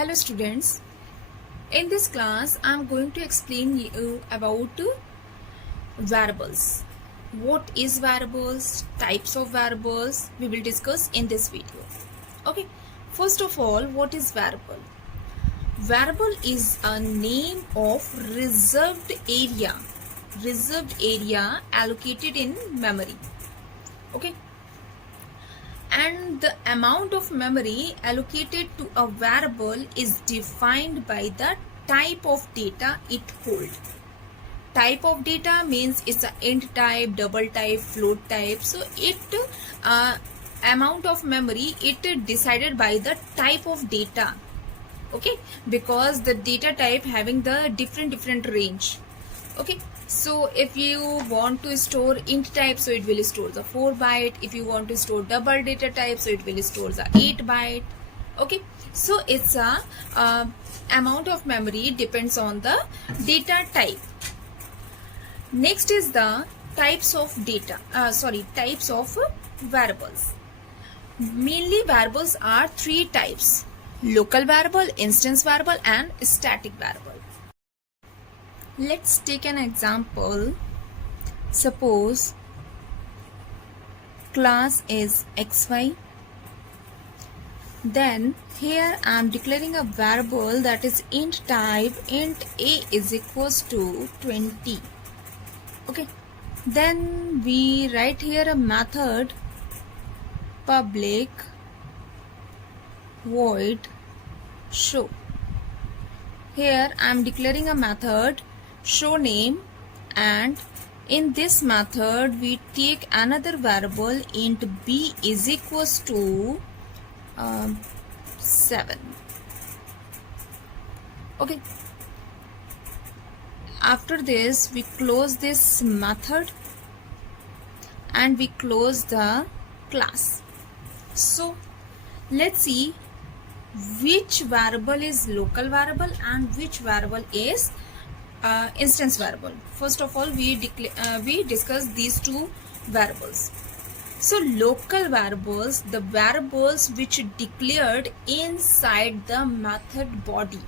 Hello students, in this class I am going to explain you about variables. What is variables, types of variables we will discuss in this video. Okay, first of all, what is variable? Variable is a name of reserved area allocated in memory. Okay, and the amount of memory allocated to a variable is defined by the type of data it holds. Type of data means it's an int type, double type, float type. So it amount of memory it decided by the type of data. Okay, because the data type having the different range. Okay, so if you want to store int type, so it will store the 4 byte. If you want to store double data type, so it will store the 8 byte. Okay, so it's a amount of memory depends on the data type. Next is the types of types of variables. Mainly variables are three types: local variable, instance variable, and static variable. Let's take an example. Suppose class is xy. Then here I am declaring a variable that is int type, int a is equals to 20. Okay, then we write here a method public void show. Here I am declaring a method show name, and in this method we take another variable int b is equals to 7. Okay, after this we close this method and we close the class. So let's see which variable is local variable and which variable is instance variable. First of all, we discuss these two variables. So local variables, the variables which declared inside the method body.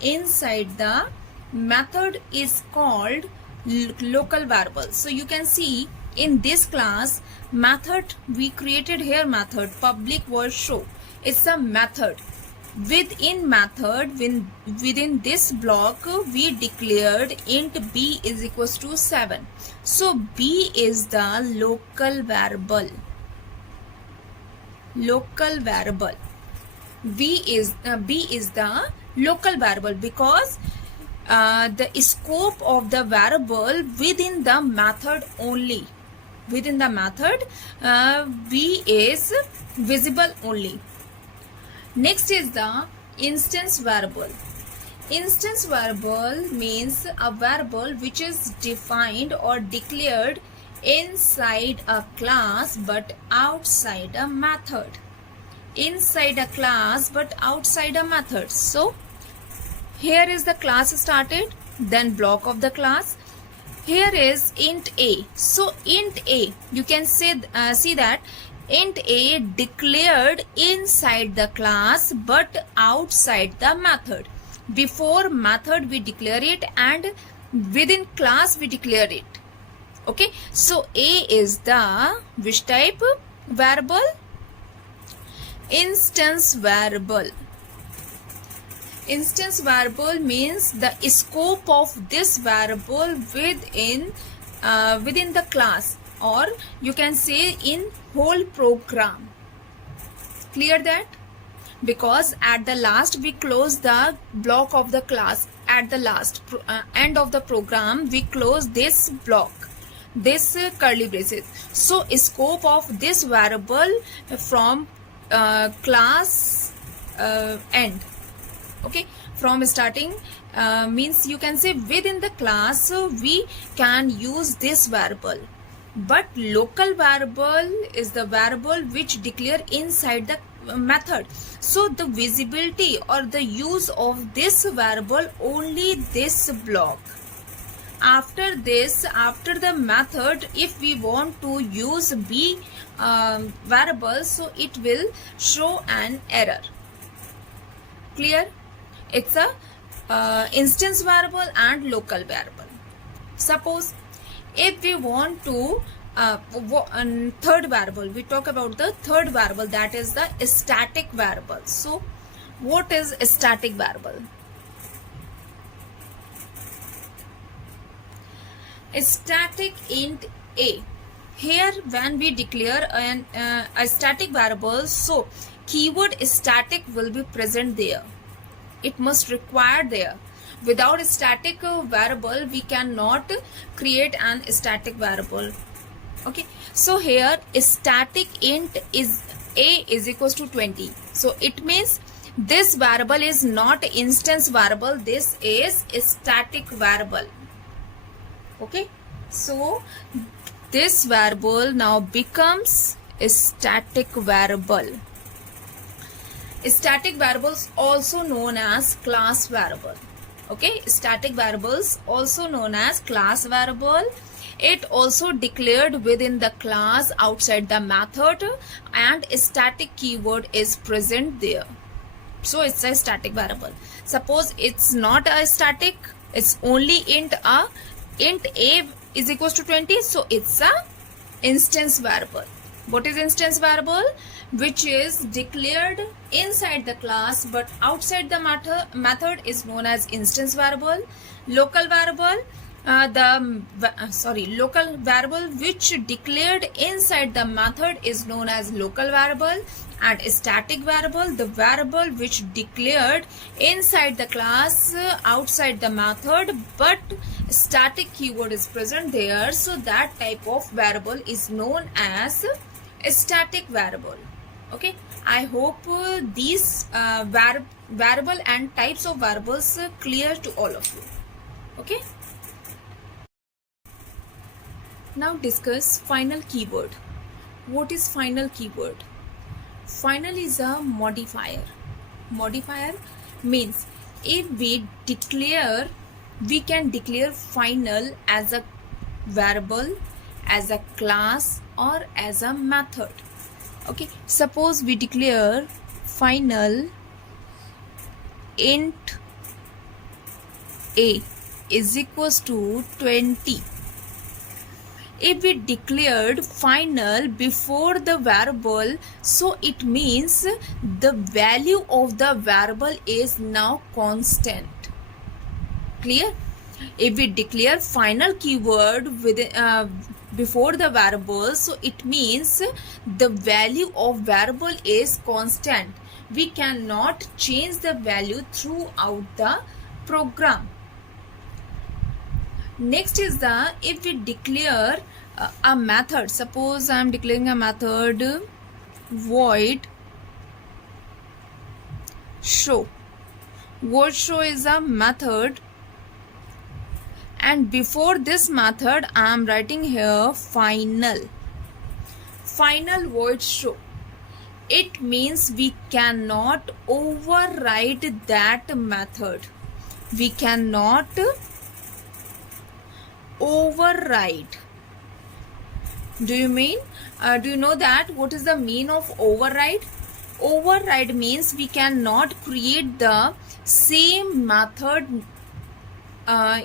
Inside the method is called local variable. So you can see in this class method, we created here method public void show. It's a method. Within method, within this block, we declared int b is equals to 7. So b is the local variable. Local variable. b is the local variable because the scope of the variable within the method only. Within the method, b is visible only. Next is the instance variable. Instance variable means a variable which is defined or declared inside a class but outside a method. Inside a class but outside a method. So here is the class started, then block of the class. Here is int a. So int a, you can see that int a declared inside the class but outside the method. Before method we declare it and within class we declare it. Okay, so a is the which type variable? Instance variable. Instance variable means the scope of this variable within the class, or you can say in whole program. Clear that? Because at the last we close the block of the class. At the last end of the program we close this block, this curly braces. So scope of this variable from class end. Okay, from starting means you can say within the class we can use this variable. But local variable is the variable which declare inside the method. So the visibility or the use of this variable only this block. After this, after the method, if we want to use b variable, so it will show an error. Clear? It's a instance variable and local variable. Suppose if we want to third variable, we talk about the third variable, that is the static variable. So what is a static variable? A static int a. Here when we declare a static variable, so keyword static will be present there. It must require there. Without a static variable, we cannot create an static variable. Okay, so here static int is a is equals to 20. So it means this variable is not instance variable, this is a static variable. Okay, so this variable now becomes a static variable. Static variables also known as class variable. Okay, static variables also known as class variable. It also declared within the class outside the method, and a static keyword is present there. So it's a static variable. Suppose it's not a static, it's only int a is equals to 20, so it's a instance variable. What is instance variable? Which is declared inside the class but outside the method is known as instance variable. Local variable, local variable which declared inside the method is known as local variable. And static variable, the variable which declared inside the class outside the method but static keyword is present there, so that type of variable is known as a static variable. Okay, I hope these variable and types of variables clear to all of you. Okay, now discuss final keyword. What is final keyword? Final is a modifier. Modifier means if we can declare final as a variable, as a class, or as a method. Okay, suppose we declare final int a is equals to 20. If we declared final before the variable, so it means the value of the variable is now constant. Clear? If we declare final keyword with before the variable, so it means the value of variable is constant. We cannot change the value throughout the program. Next is the, if we declare a method, suppose I am declaring a method void show. Void show is a method, and before this method I am writing here final void show. It means we cannot override that method. We cannot override. Do you know that what is the mean of override? Override means we cannot create the same method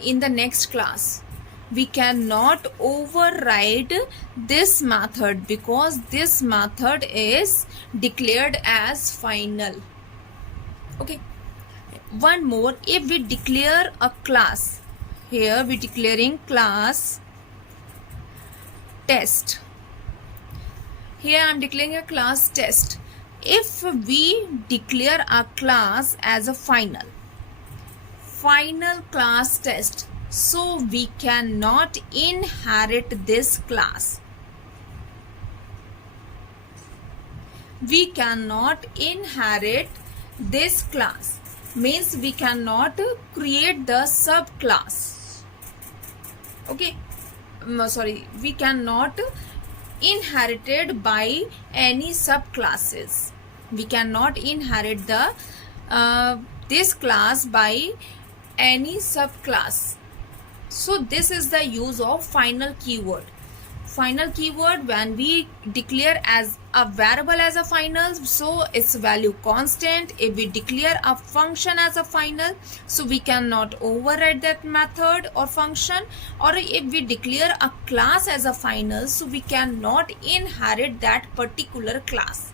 in the next class. We cannot override this method because this method is declared as final. Okay, one more. If we declare a class, here we declaring class test. Here I am declaring a class test. If we declare a class as a final class test, so we cannot inherit this class. We cannot inherit this class means we cannot create the subclass. Okay, we cannot inherited by any subclasses. We cannot inherit the this class by any subclass. So this is the use of final keyword. final keyword when we declare as a variable as a final, so its value constant. If we declare a function as a final, so we cannot override that method or function. Or if we declare a class as a final, so we cannot inherit that particular class.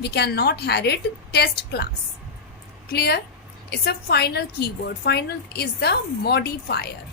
We cannot inherit test class. Clear? It's a final keyword. Final is the modifier.